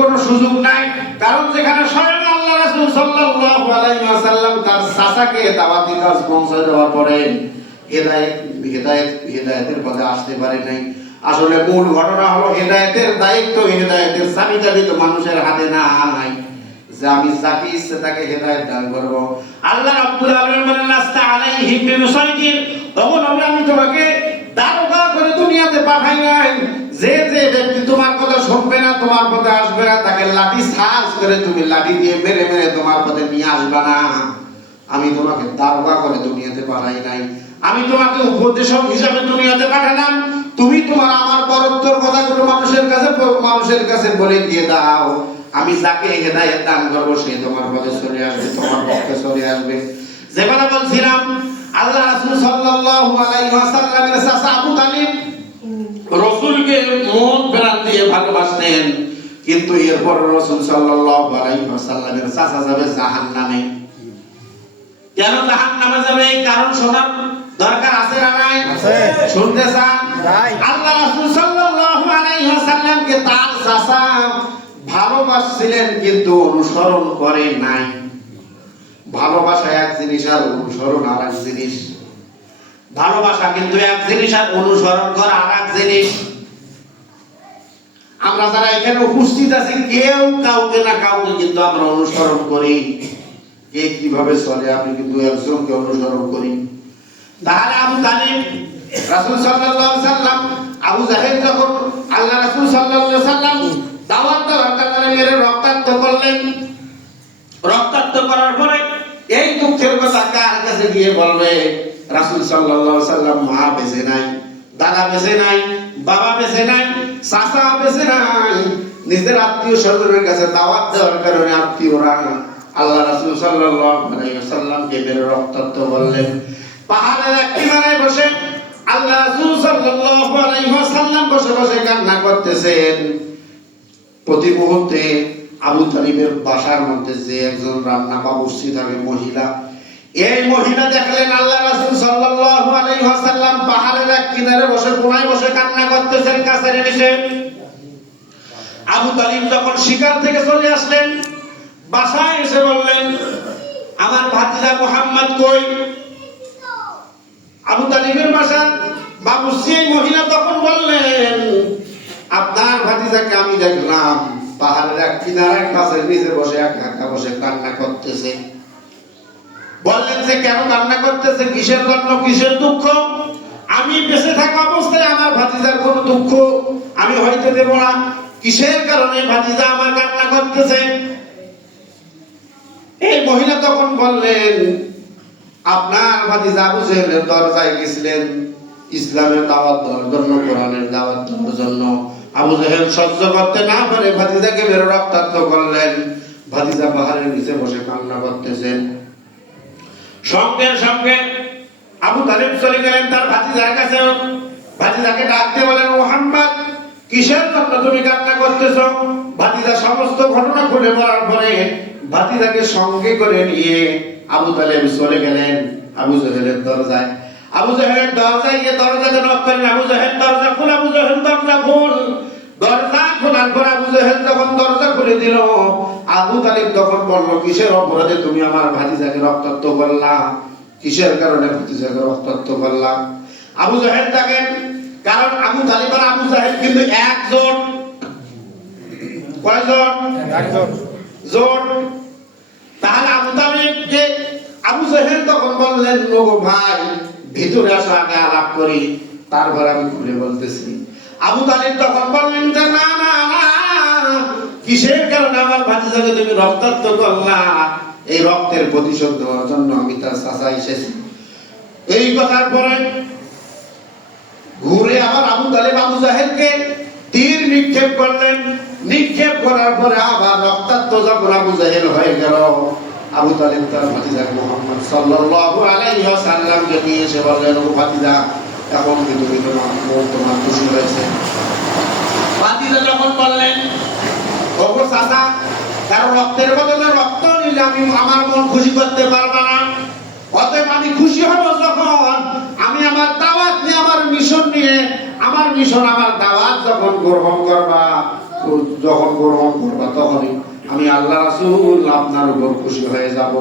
কোনো সুযোগ নাই। কারণ যেখানে স্বয়ং আল্লাহ রাসূল সাল্লাল্লাহু আলাইহি ওয়াসাল্লাম তার চাচাকে দাওয়াতি কাজ পৌঁছে দেওয়ার পরে হেদায়েতের পথে আসতে পারে নাই। আসলে মূল ঘটনা হলো হেদায়েতের দায়িত্ব, হেদায়েতের চাবিকাঠি তো মানুষের হাতে নাই যে আমি যাকে ইচ্ছে তাকে হেদায়েত দান করব। আল্লাহ রাব্বুল আলামিন বলেন লাস্তা আলাইহিম বিমুসাইতির, তখন আমি তোমাকে দারোগা করে দুনিয়াতে পাঠাই নাই। যে যে ব্যক্তি তোমার কথা শুনবে না, তোমার পথে আসবে না, তাকে লাঠি চার্জ করে তুমি লাঠি দিয়ে মেরে মেরে তোমার পথে নিয়ে আসবে না। আমি তোমাকে দারোগা করে দুনিয়াতে পাঠাই নাই। আমি তোমাকে উপদেশক হিসাবে দুনিয়াতে পাঠালাম। তুমি তোমার আমার পরত্বর কথাগুলো মানুষের কাছে বলে দিয়ে দাও। আমি যাকে হেদায়েত দান করবো সে তোমার পথে চলে আসবে, তোমার পথে চলে আসবে। যে কথা বলছিলাম, আল্লাহ রাসূল সাল্লাল্লাহু আলাইহি ওয়াসাল্লামের চাচা আবু তালিব রাসূলকে মন প্রাণ দিয়ে ভালোবাসতেন, কিন্তু এরপর রাসূল সাল্লাল্লাহু আলাইহি ওয়াসাল্লামের চাচা যাবে জাহান্নামে। কেন জাহান্নামে যাবে এই কারণ শোনার দরকার আছে না নাই? শুনতে চান? আল্লাহ রাসূল সাল্লাল্লাহু আলাইহি ওয়াসাল্লামকে তার চাচা ভালোবাসছিলেন কিন্তু অনুসরণ করে নাই। ভালোবাসা এক জিনিস আর অনুসরণ আর এক জিনিস। ভালোবাসা কিন্তু এক জিনিস আর অনুসরণ করা আর এক জিনিস। আমরা যারা এখানে উপস্থিত আছি কেউ কাউকে না কাউকে কিন্তু আমরা অনুসরণ করি। কে কিভাবে চলে আমি কিন্তু একজনকে অনুসরণ করি। তাহলে আবু তালিব রাসূল সাল্লাল্লাহু আলাইহি ওয়াসাল্লাম, আবু জাহেল যখন আল্লাহ রাসূল সাল্লাল্লাহু আলাইহি ওয়াসাল্লাম দাওয়াত দেওয়ার কারণে মেরে রক্তাক্ত করলেন, রক্তাক্ত করার পরে এই দুঃখের কথা কার কাছে গিয়ে বলবে? রাসূল সাল্লাল্লাহু আলাইহি ওয়াসাল্লাম মা বেঁচে নাই, দাদা বেঁচে নাই, বাবা বেঁচে নাই, চাচা বেঁচে নাই। নিজের আত্মীয় স্বজনের কাছে দাওয়াত দেওয়ার কারণে আত্মীয়রা আল্লাহ রাসূল সাল্লাল্লাহু আলাইহি ওয়াসাল্লামকে মেরে রক্তাক্ত করলেন। পাহাড়ের এক কিনারায় বসে আল্লাহ রাসূল সাল্লাল্লাহু আলাইহি ওয়াসাল্লাম বসে বসে কান্না করতেছেন। প্রতি মুহূর্তে আবু তালিবের বাসার মধ্যে যে একজন রান্না বাবুর্চি থাকে মহিলা, এই মহিলা দেখলেন আল্লাহ রাসূল সাল্লাল্লাহু আলাইহি ওয়াসাল্লাম পাহাড়ের এক কিনারে বসে কোনায় বসে কান্না করতেছেন কাছের এসে। আবু তালিব যখন শিকার থেকে চলে আসলেন বাসায় এসে বললেন আমার ভাতিজা মুহাম্মদ কই? আবু তালিবের বাসা বাবুর্চি মহিলা তখন বললেন আপনার ভাতিজাকে আমি দেখলাম পাহাড়ের এক কিনারায় গাছের নিচে বসে একা বসে কান্না করতেছে। বললেন যে কেন কান্না করতেছে, কিসের জন্য, কিসের দুঃখ? আমি বেঁচে থাকা অবস্থায় আমার ভাতিজার কোনো দুঃখ আমি হইতে দেব না। কিসের কারণে ভাতিজা আমার কান্না করতেছে? এই মহিলা তখন বললেন আপনার ভাতিজা আবু জাহেলের দরজায় গেছিলেন ইসলামের দাওয়াত দেওয়ার জন্য, কোরআনের দাওয়াত দেওয়ার জন্য। আবু জাহেল সহ্য করতে না পারে ভাতিজাকে মেরে রক্তাক্ত করলেন। ভাতিজা পাহাড়ের নিচে বসে কান্না করতেছেন। সঙ্গে সঙ্গে আবু তালিব চলে গেলেন তার ভাতিজার কাছে। ভাতিজাকে ডাকতে বলেন মুহাম্মদ কিসের জন্য তুমি কান্না করতেছো? ভাতিজা সমস্ত ঘটনা খুলে বলার পরে ভাতিজাকে সঙ্গে করে নিয়ে আবু তালিব চলে গেলেন আবু জাহেলের দরজায়। আবু জাহেলের দরজায় গিয়ে দরজাতে নক করেন, আবু জাহেল দরজা খোল, আবু জাহেল দরজা খোল। দরজা খোলার পর আবু জাহেল যখন দরজা খুলে দিল, আবু তালিব তখন বলল কিসের অপরাধে তুমি আমার ভাতিজাকে রক্তাক্ত করলা? কিসের কারণে ভাতিজাকে রক্তাক্ত করলা? আবু জাহেল দেখেন, কারণ আবু তালিব আর আবু জাহেল কিন্তু একজন। কয়জন? একজন জোট। তাহলে আবু তালিবকে আবু জাহেল তখন বললেন ওগো ভাই ভিতরে আসো আগে আলাপ করি, তারপর আমি খুলে বলতেছি। আবু তালিব তখন বললেন যে না না না, কিসের কারণে আমার ভাতিজাকে তুমি রক্তাক্ত করলা? এই রক্তের প্রতিশোধ দেওয়ার জন্য আমি তার চাচা এসেছি। এই কথার পরে ঘুরে আবার আবু তালিব আবু জাহেলকে তীর নিক্ষেপ করলেন। নিক্ষেপ করার পরে আবার রক্তাক্ত যখন আবু জাহেল হয়ে গেল, আবু তালিব তার ভাতিজা মুহাম্মদ সাল্লাল্লাহু আলাইহি ওয়াসাল্লামকে নিয়ে এসে বললেন ও ভাতিজা এখন কিন্তু তোমার খুশি হয়েছে? ভাতিজা যখন বললেন ওগো চাচা কারো রক্তের বদলে রক্ত নিলে আমি আমার মন খুশি করতে পারবো না। অতএব আমি খুশি হব যখন আমি আমার দাওয়াত নিয়ে আমার মিশন নিয়ে আমার দাওয়াত যখন গ্রহণ করবা যখন গ্রহণ করবা তখনই আমি আল্লাহ রাসূল আপনার উপর খুশি হয়ে যাব।